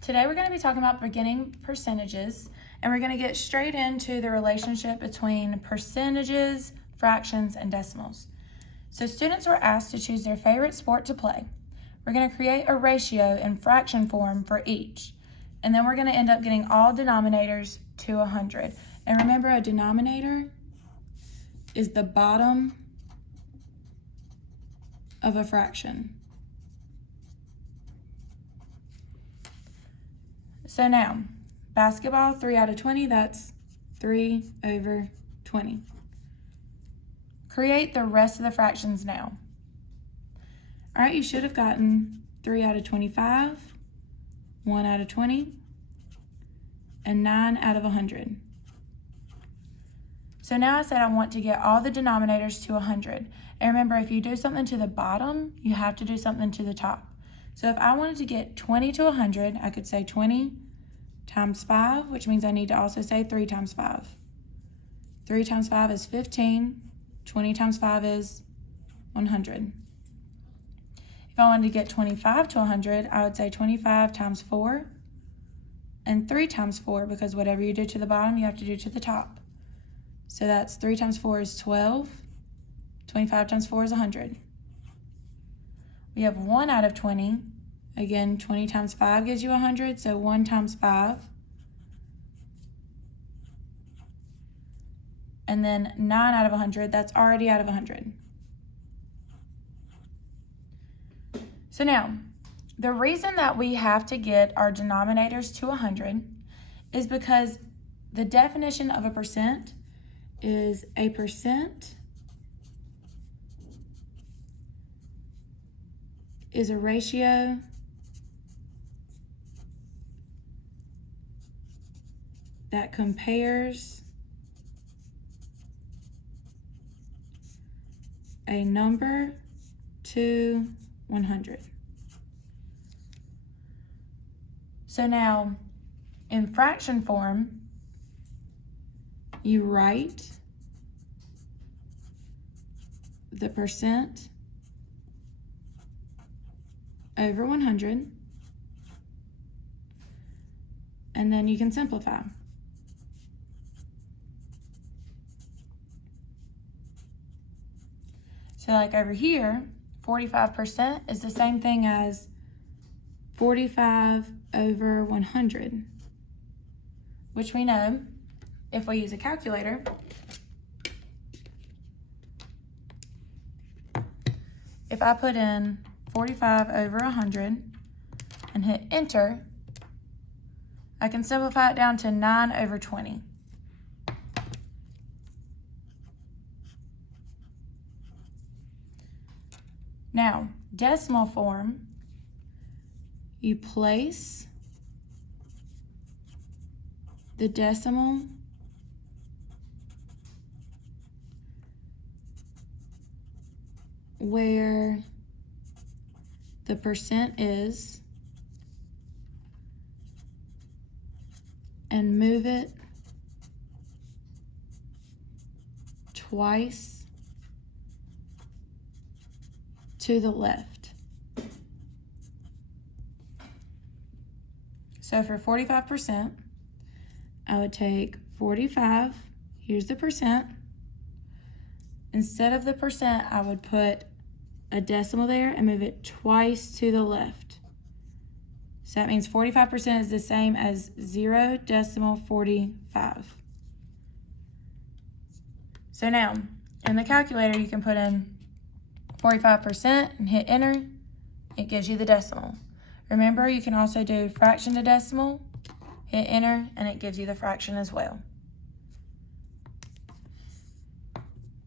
Today we're going to be talking about beginning percentages, and we're going to get straight into the relationship between percentages, fractions, and decimals. So students were asked to choose their favorite sport to play. We're going to create a ratio in fraction form for each, and then we're going to end up getting all denominators to 100. And remember, a denominator is the bottom of a fraction. So now, basketball, 3 out of 20, that's 3 over 20. Create the rest of the fractions now. All right, you should have gotten 3 out of 25, 1 out of 20, and 9 out of 100. So now I said I want to get all the denominators to 100. And remember, if you do something to the bottom, you have to do something to the top. So if I wanted to get 20 to 100, I could say 20 times 5, which means I need to also say 3 times 5. 3 times 5 is 15. 20 times 5 is 100. If I wanted to get 25 to 100, I would say 25 times 4 and 3 times 4, because whatever you do to the bottom, you have to do to the top. So that's 3 times 4 is 12. 25 times 4 is 100. We have 1 out of 20. Again, 20 times 5 gives you 100, so 1 times 5. And then 9 out of 100, that's already out of 100. So now, the reason that we have to get our denominators to 100 is because the definition of a percent is a percent is a ratio that compares a number to 100. So now, in fraction form, you write the percent over 100, and then you can simplify. So like over here, 45% is the same thing as 45 over 100, which we know if we use a calculator, if I put in 45 over 100 and hit enter, I can simplify it down to 9 over 20. Now, decimal form, you place the decimal where the percent is and move it twice to the left. So for 45%, I would take 45, here's the percent. Instead of the percent, I would put a decimal there and move it twice to the left. So that means 45% is the same as 0.45. So now, in the calculator, you can put in 45% and hit enter. It gives you the decimal. Remember, you can also do fraction to decimal, hit enter, and it gives you the fraction as well.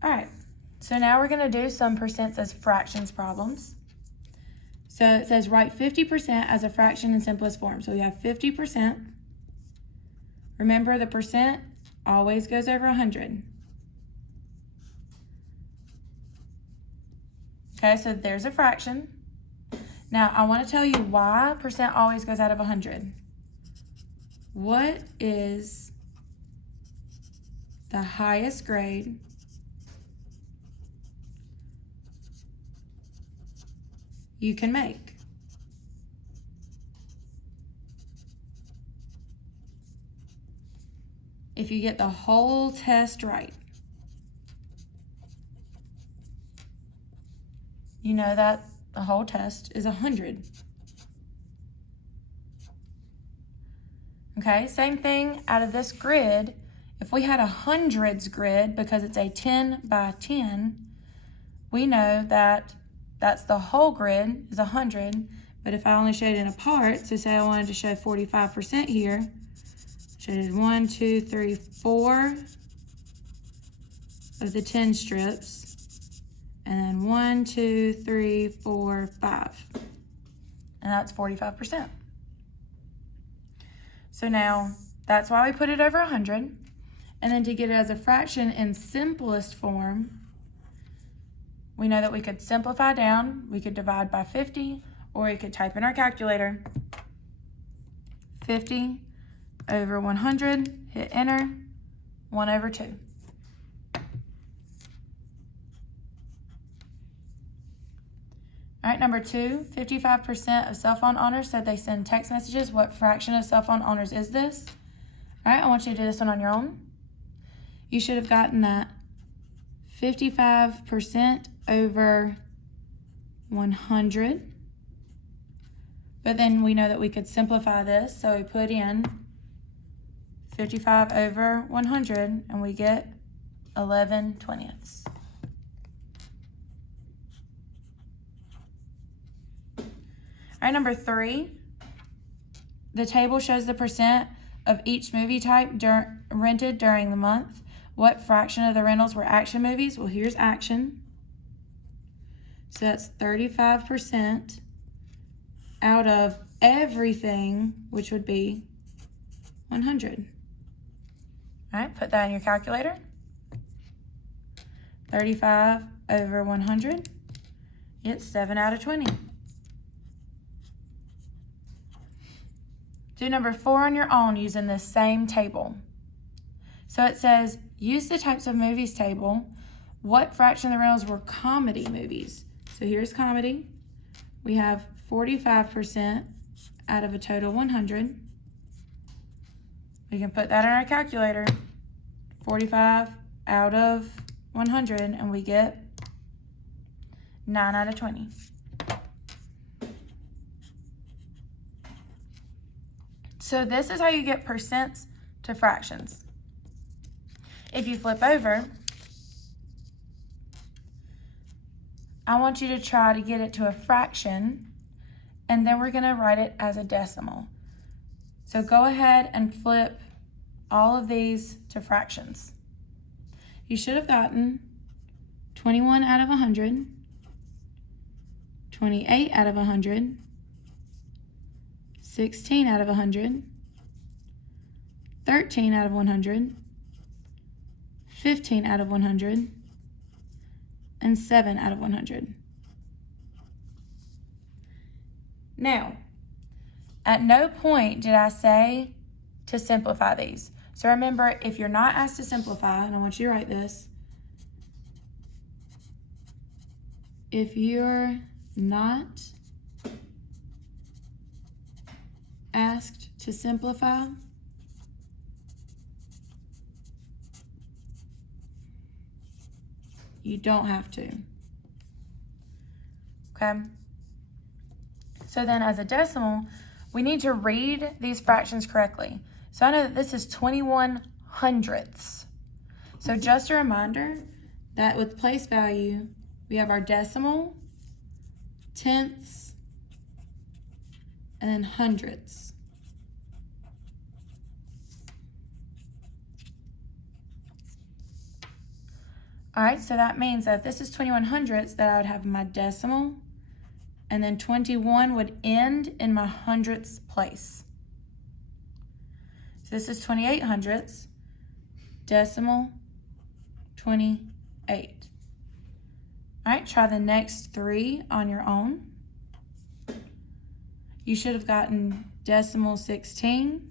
All right, so now we're gonna do some percents as fractions problems. So it says write 50% as a fraction in simplest form. So we have 50%. Remember, the percent always goes over 100. Okay, so there's a fraction. Now, I want to tell you why percent always goes out of 100. What is the highest grade you can make? if you get the whole test right. You know that the whole test is 100. Okay, same thing out of this grid. If we had a hundreds grid, because it's a 10 by 10, we know that that's the whole grid is 100. But if I only showed it in a part, so say I wanted to show 45% here, shaded 1, 2, 3, 4 of the 10 strips, and then 1, 2, 3, 4, 5. And that's 45%. So now that's why we put it over 100. And then to get it as a fraction in simplest form, we know that we could simplify down. We could divide by 50, or we could type in our calculator. 50 over 100, hit enter, 1 over 2. All right, number 2, 55% of cell phone owners said they send text messages. What fraction of cell phone owners is this? All right, I want you to do this one on your own. You should have gotten that 55% over 100. But then we know that we could simplify this, so we put in 55 over 100, and we get 11/20. All right, number 3, the table shows the percent of each movie type rented during the month. What fraction of the rentals were action movies? Well, here's action. So that's 35% out of everything, which would be 100. All right, put that in your calculator. 35 over 100, it's 7 out of 20. Do number 4 on your own using this same table. So it says, use the types of movies table. What fraction of the rentals were comedy movies? So here's comedy. We have 45% out of a total 100. We can put that in our calculator. 45 out of 100, and we get 9 out of 20. So this is how you get percents to fractions. If you flip over, I want you to try to get it to a fraction, and then we're going to write it as a decimal. So go ahead and flip all of these to fractions. You should have gotten 21 out of 100, 28 out of 100, 16 out of 100, 13 out of 100, 15 out of 100, and 7 out of 100. Now, at no point did I say to simplify these. So remember, if you're not asked to simplify, and I want you to write this, if you're not asked to simplify, you don't have to. Okay? So then as a decimal, we need to read these fractions correctly. So I know that this is 21 hundredths. So just a reminder that with place value, we have our decimal, tenths, and then hundredths. All right, so that means that if this is 21 hundredths, that I would have my decimal, and then 21 would end in my hundredths place. So this is 28 hundredths, decimal, 28. All right, try the next 3 on your own. You should have gotten decimal 16,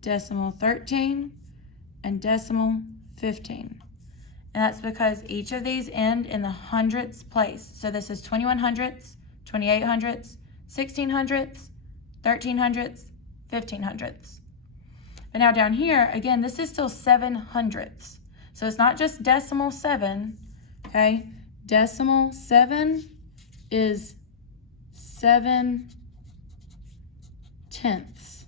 decimal 13, and decimal 15. And that's because each of these end in the hundredths place. So this is 21 hundredths, 28 hundredths, 16 hundredths, 13 hundredths, 15 hundredths. But now down here, again, this is still 7/100ths. So it's not just decimal 7, okay? Decimal 7 is 7/10.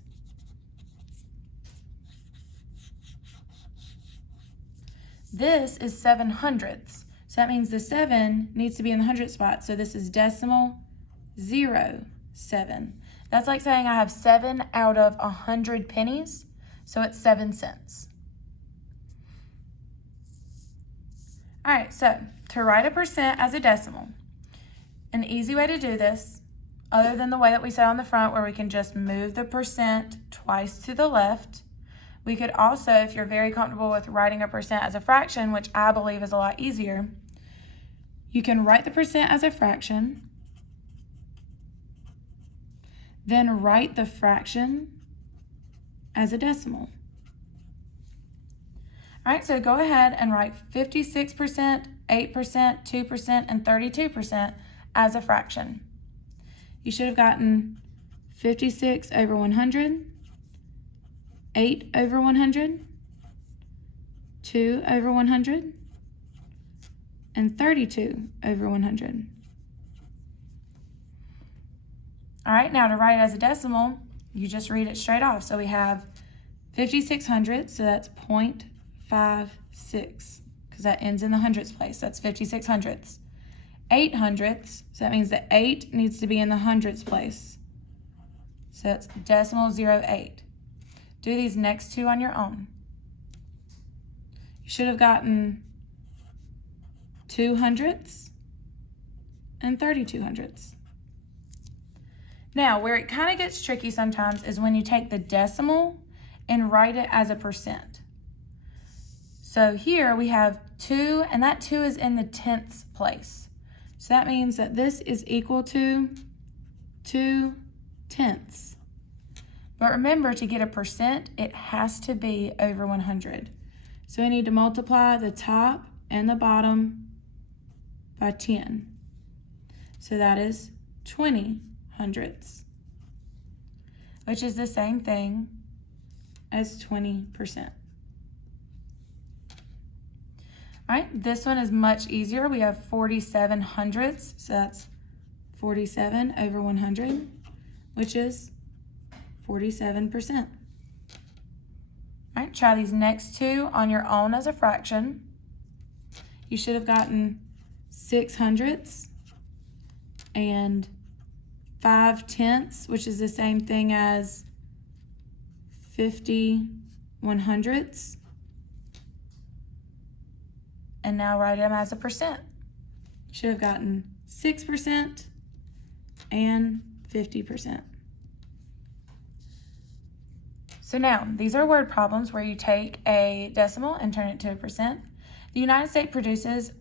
This is 7/100ths. So that means the 7 needs to be in the hundredth spot. So this is decimal 0.07. That's like saying I have 7 out of 100 pennies. So it's 7 cents. All right, so to write a percent as a decimal, an easy way to do this, other than the way that we said on the front where we can just move the percent twice to the left, we could also, if you're very comfortable with writing a percent as a fraction, which I believe is a lot easier, you can write the percent as a fraction, then write the fraction as a decimal. All right, so go ahead and write 56%, 8%, 2%, and 32% as a fraction. You should have gotten 56 over 100, 8 over 100, 2 over 100, and 32 over 100. All right, now to write it as a decimal, you just read it straight off. So we have 56/100, so that's 0.56, because that ends in the hundredths place. That's 56/100ths. 8/100ths, so that means the 8 needs to be in the hundredths place. So that's decimal 0.8. Do these next two on your own. You should have gotten 2/100ths and 32/100ths. Now, where it kind of gets tricky sometimes is when you take the decimal and write it as a percent. So here we have 2, and that 2 is in the tenths place. So that means that this is equal to 2/10. But remember, to get a percent, it has to be over 100. So we need to multiply the top and the bottom by 10. So that is 20/100ths, which is the same thing as 20%. All right, this one is much easier. We have 47/100ths, so that's 47 over 100, which is 47%. All right, try these next two on your own as a fraction. You should have gotten 6/100ths and 5/10ths, which is the same thing as 50/100ths. And now write them as a percent. You should have gotten 6% and 50%. So now, these are word problems where you take a decimal and turn it to a percent. The United States produces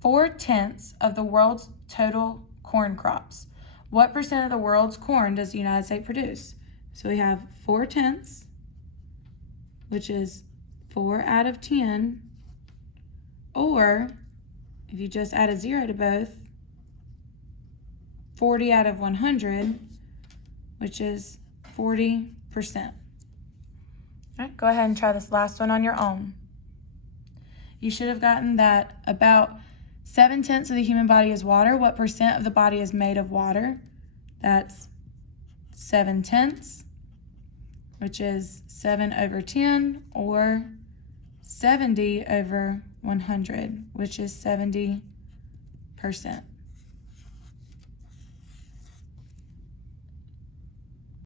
4/10 of the world's total corn crops. What percent of the world's corn does the United States produce? So we have 4/10, which is 4 out of 10, or if you just add a 0 to both, 40 out of 100, which is 40%. All right, go ahead and try this last one on your own. You should have gotten that about 7/10 of the human body is water. What percent of the body is made of water? That's 7/10, which is 7 over 10, or 70 over 100, which is 70%.